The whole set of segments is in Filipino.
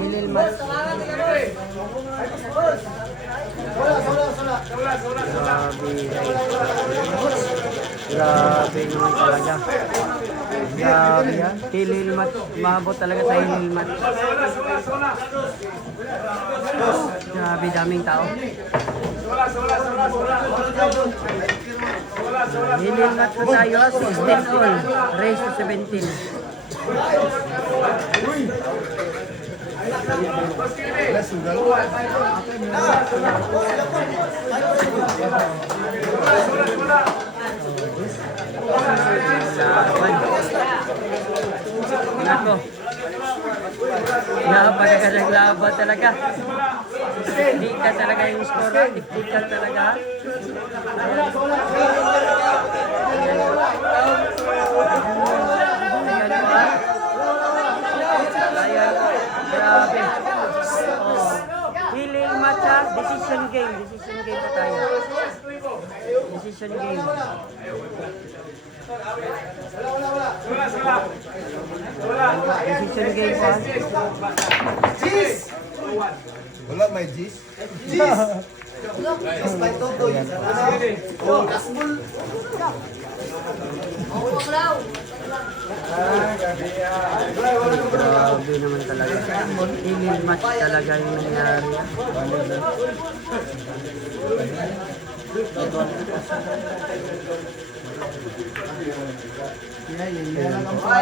Hilil match. Grabe naman talaga. Grabe yan. Hilil match. Umabot talaga sa hilil match. Grabe, daming tao. Hilil match po tayo. 16 all. Race to 17. Nako. Laban talaga. Dikdikan talaga yung score. Dikdikan talaga. Ayan. Grabe. Oh. Hilil matcha. Decision game. Decision game pa tayo. Decision game. Decision game pa. Cheese! Wala may cheese? Cheese! Cheese may totoy. Oh, kasbul. Grabe naman talaga. Hilil match talaga yung nangyari.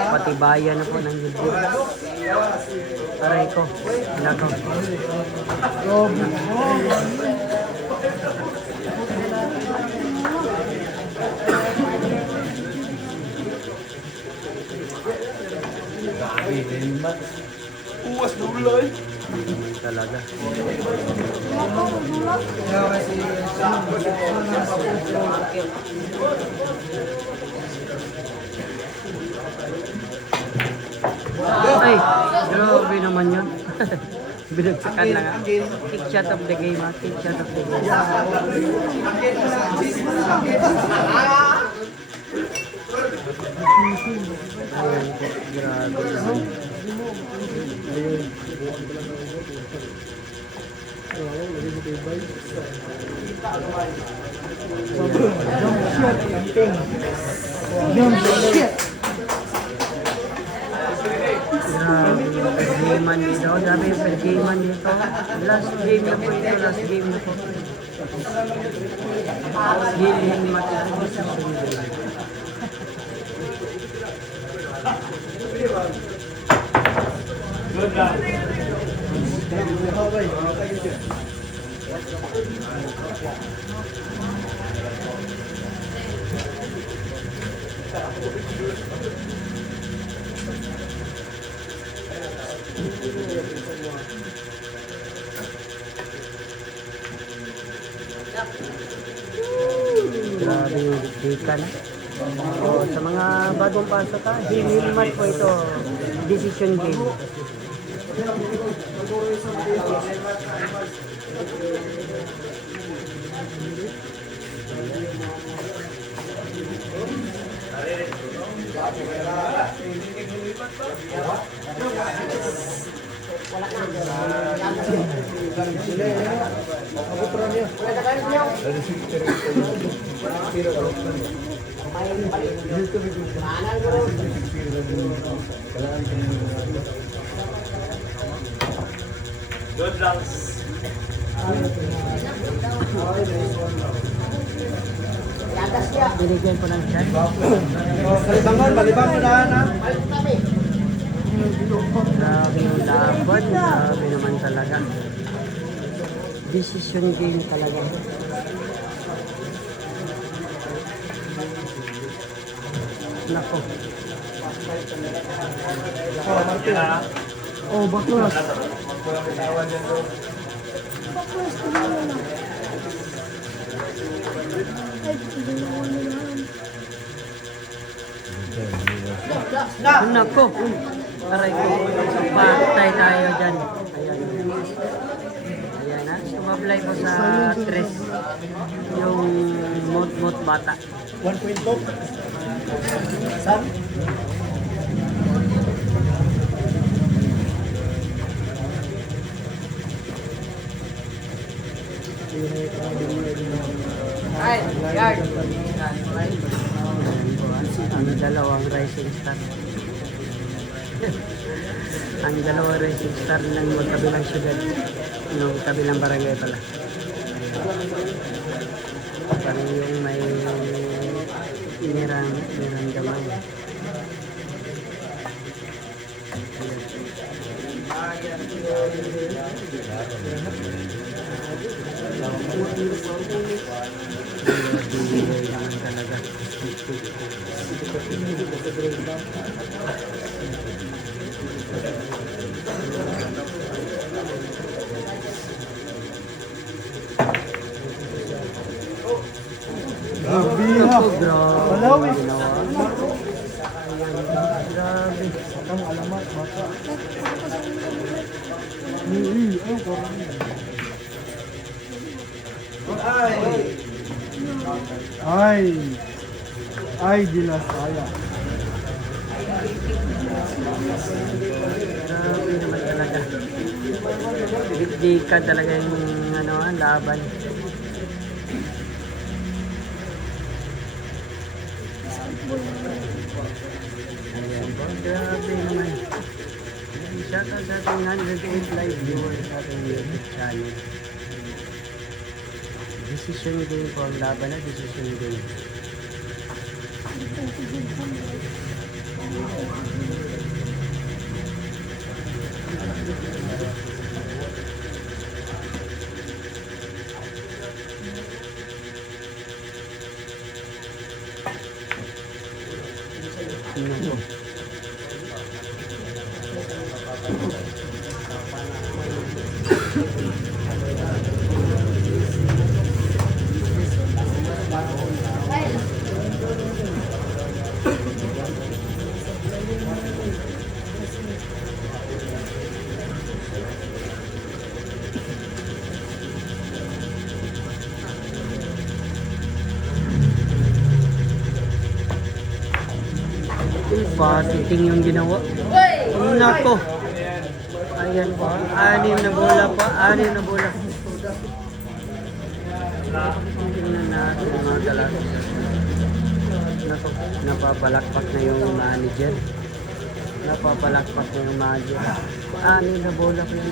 Patibayan na po ng video. Aray ko. Nako. Uwas duloy. Talaga. Ay, grabe naman yun. Binagsakan lang. Kick shot of the game, ha? Kick shot of the game. Grabe naman. Pergaman dito. Grabe yung pergaman dito. Last game na po ito. Last game na po. Hilil match. Grabe yung dikdikan. O, sa mga bagong pasok ha, hilil match po ito. Decision game. Good luck. Binigyan po ng chance. Balibangan na. Grabe yung laban. Grabe naman talaga. Decision game talaga. Nako. Oh, baklas. Nako. Aray ko. Patay tayo dyan. Ayan. Ayan ha. Sumablay po sa tres. Yung mot bata. 1.2. Sam? Ang dalawang rising star. Ang dalawang rising star ng magkabilang syudad. Yung kabilang barangay pala. Parang yung may niramdaman. Bibigay naman talaga. Ako, grabe. Malawi. Ginawa. Grabe. Ang alamat, bata. Ay, di na saya. Grabe naman talaga. Di ka talaga yung laban. Ayan po, grabe naman. Shout out sa ating 108 live viewers sa ating YouTube channel. Decision game po ang laban na decision game. Tingnan mo. Patiting yung ginawa. Nako. Ayan po. 6 na bola po. 6 na bola. Tingnan natin mga talaga. Nako. Napapalakpak na yung manager. Napapalakpak na yung manager. 6 na bola po yung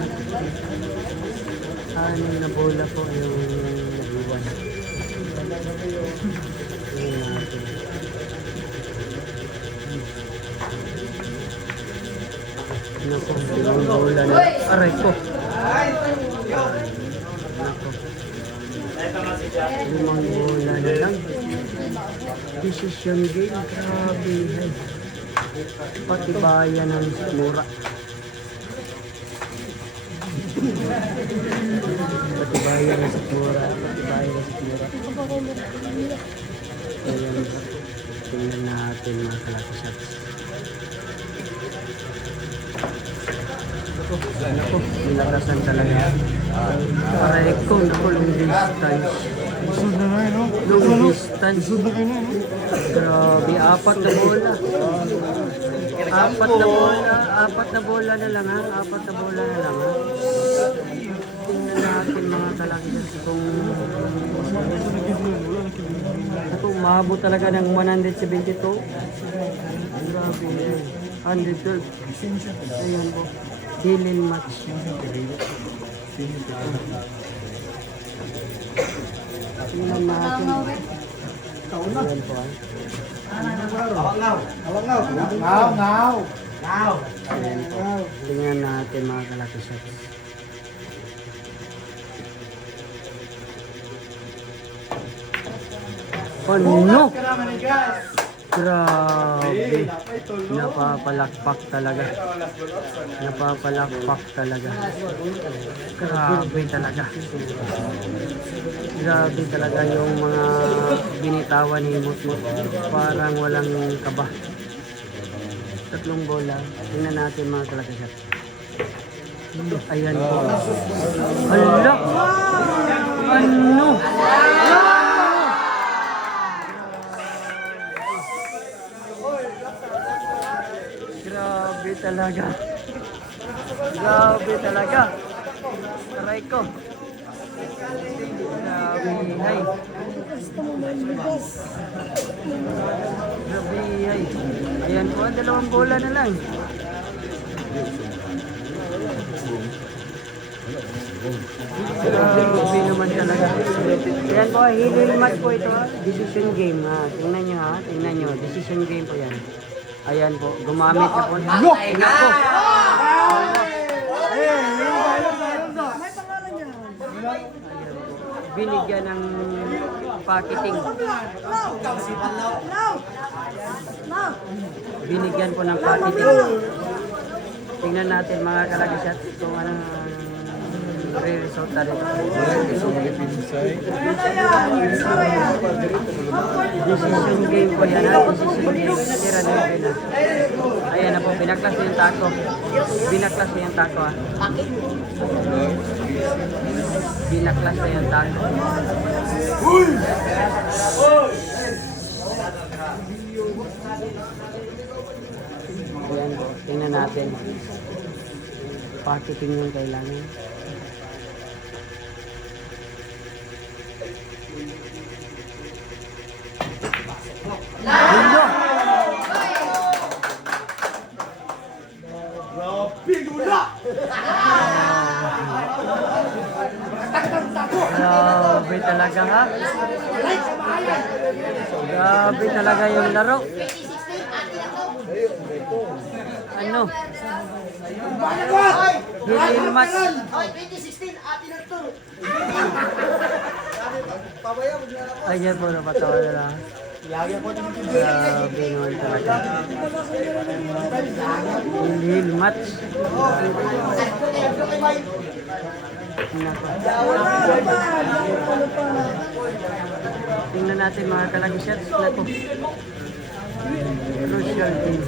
6 na bola po yung nag-iwan. Tingnan natin. Nako, limang bola na. Aray ko. Nako. 5 bola na lang. Decision game. Grabe. Patibayan ng mura. Patibayan ng mura. Patibayan ng mura. Ayan. Tingnan natin mga kalakasat. Naku, nilakasan talaga. Aray ko, naku, long distance. Isod na nga, no? Long distance. Isod na kayo, no? Grabe, 4 na bola. 4 na bola. 4 na bola na lang ha. 4 na bola na lang ha. Tingnan natin mga talaga kung umabot talaga ng 172. Grabe. 112. Ayan po. Hilin match. Tingnan natin. Ayan po. Ayan po. Tingnan natin mga kalakisat. Oh no! Grabe. Napapalakpak talaga. Napapalakpak talaga. Grabe talaga. Grabe talaga yung mga binitawan ni Mutmut. Parang walang kaba. 3 bola. Tingnan natin mga kalakasat. Ayan po. Hala! Ano? Grabe talaga. Grabe talaga. Aray ko. Grabe, hay. Grabe, hay. Ayan po, 2 bola na lang. Grabe naman talaga. Ayan po, hilil match po ito. Decision game ha. Tingnan nyo ha. Tingnan nyo. Decision game po yan. Ayan po. Gumamit na po. Tingnan po. Binigyan ng packaging. Binigyan po ng packaging. Tingnan natin mga kalagisat kung anong re-resulta nito. Decision game po yan ha. Decision game. Tira na yun na. Ayan na po. Binaklas na yung tako. Binaklas na yung tako ha. Binaklas na yung tako. Ayan po. Tingnan natin. Packaging yung kailangan. Lindo! Grabe talaga ha. Grabe talaga yung laro. Ano? Hilil match. 2016, atin na to. Ayan po, napatawa na lang. Grabe naman talaga. Hilil match. Nako. Tingnan natin mga kalagisats. Nako. Crucial game.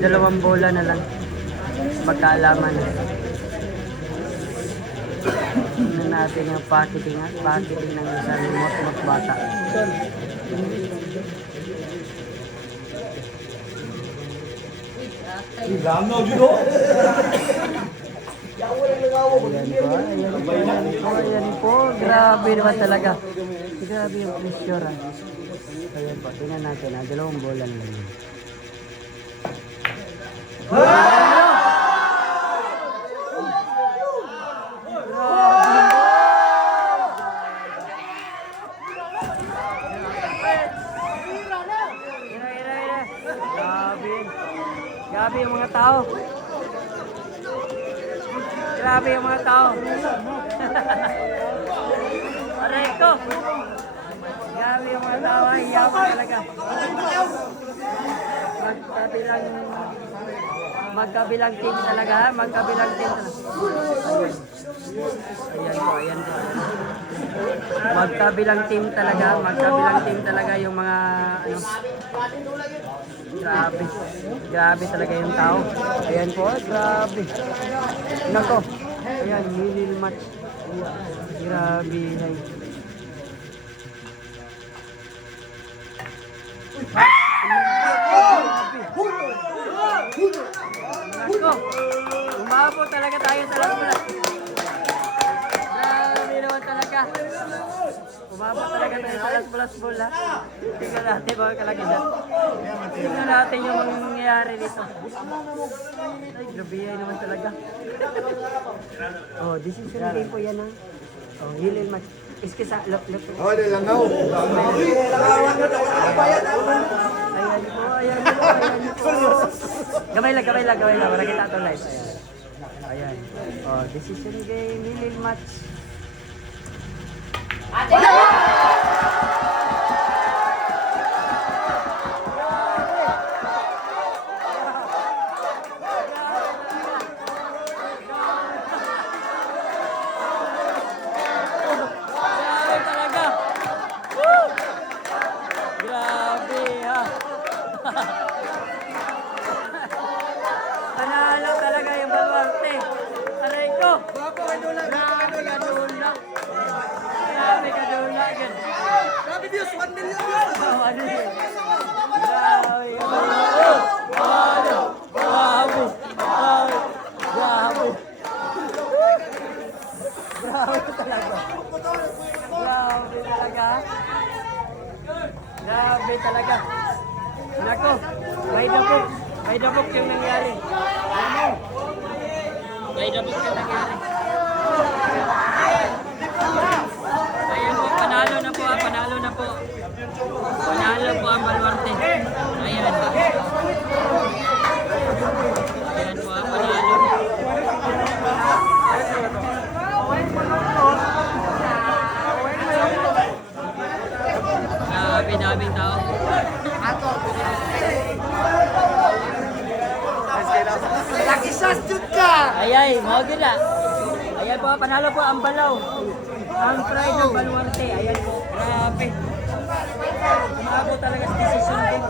2 bola na lang. Magkaalaman. Tingnan natin yung packaging at packaging ng isang mot-mot bata. Ayan po. Grabe naman talaga. Grabe yung pressure ha. Ayan po, tingnan natin ha. 2 bola na lang. Grabe yung mga tao. Grabe yung mga tao. Aray ko. Grabe yung mga tao. Iyaman talaga. Magkabilang team talaga ha. Magkabilang team talaga. Ayan po, ayan po. Magkabilang team talaga. Magkabilang team talaga yung mga ano. Grabe. Grabe talaga yung tao. Ayan po, grabe. Nako. Ayan, hilil match. Grabe. Nako. Umabot talaga tayo sa last. Grabe naman talaga. Umabot talaga tayo sa last ball ha. Tingnan natin mga kalagisan. Tingnan natin yung mangyayari dito. Ay, grabe naman talaga. Oh, decision game po yan ha. Oh, hilil match. Iski sa look. Oh, nilangaw. Ayan po. Gamay lang. Wala kita ito live. Ayan. Oh, decision game, hilil match. Panalo talaga yung Baluarte. Aray ko. Grabe kadula. Grabe Diyos, 1 million. Grabe. Grabe talaga. Grabe talaga. Grabe talaga. Nako, may dabok yung nangyari. May dabok yung nangyari. Ayan po, panalo na po, panalo na po. Panalo po ang Baluarte. Ayan. Ayan po ang panalo. Grabe, daming tao. Laki shots jud ka! Ayay, mga gila. Ayan po, panalo po ang Balaw. Ang pride ng Baluarte. Ayan po, grabe. Umabot talaga sa decision din.